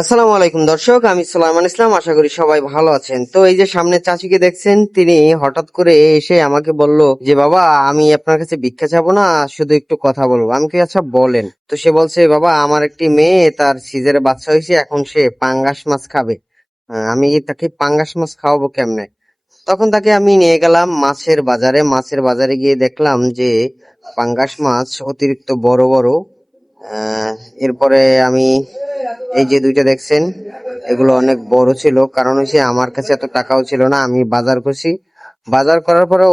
আসসালামু আলাইকুম দর্শক, আমি সুলাইমান ইসলাম। আশা করি সবাই ভালো আছেন। তো এই যে সামনে চাচিকে দেখছেন, তিনি হঠাৎ করে এসে আমাকে বলল যে বাবা, আমি আপনার কাছে ভিক্ষা চাবো না, শুধু একটু কথা বলবো। আমি কি আচ্ছা বলেন। তো সে বলছে, বাবা আমার একটি মেয়ে, তার সিজারে বাচ্চা হয়েছে, এখন সে পাঙ্গাস মাছ খাবে। আমি তাকে পাঙ্গাস মাছ খাওয়াবো কেমনে? তখন তাকে আমি নিয়ে গেলাম মাছের বাজারে গিয়ে দেখলাম যে পাঙ্গাস মাছ অতিরিক্ত বড় বড়। এরপরে আমি এই যে দুইটা দেখছেন, এগুলো অনেক বড় ছিল। কারণ হচ্ছে আমার কাছে এত টাকাও ছিল না, আমি বাজার করছি। বাজার করার পরে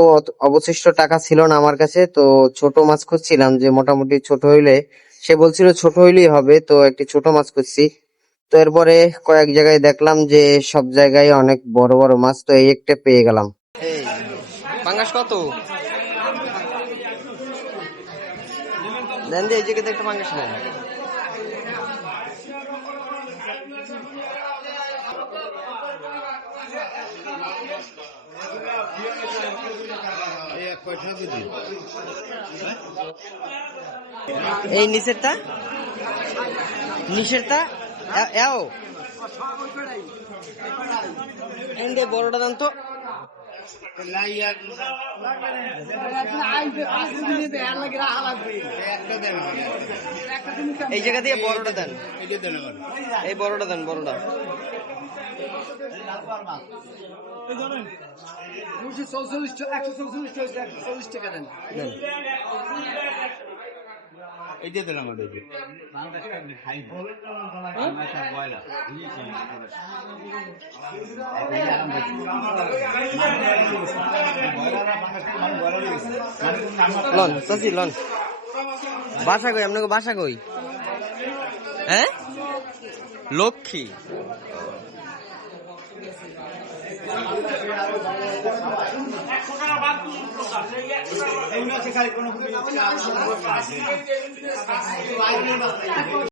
অবশিষ্ট টাকা ছিল না আমার কাছে, তো ছোট মাছ খুঁজছিলাম যে মোটামুটি ছোট হইলে, সে বলছিল ছোট হইলেই হবে, তো একটি ছোট মাছ খুঁজছি। তো এরপরে কয়েক জায়গায় দেখলাম যে সব জায়গায় অনেক বড় বড় মাছ, তো এই একটা পেয়ে গেলাম। এই পাঙ্গাস কত দেন, এই জায়গাতে একটা পাঙ্গাস নেন। এই নিচেরটা নিচেরটা এও এন্ডে বড়টা দেন তো। এই জায়গা দিয়ে বড়টা দেন, এই বড়টা দেন, বড়টা। এই দিয়ে দিলাম লন চাচি লন। বাসা কই আপনাকে? বাসা কই? হ্যাঁ, লক্ষ্মী। এই মাসে খালি কোনো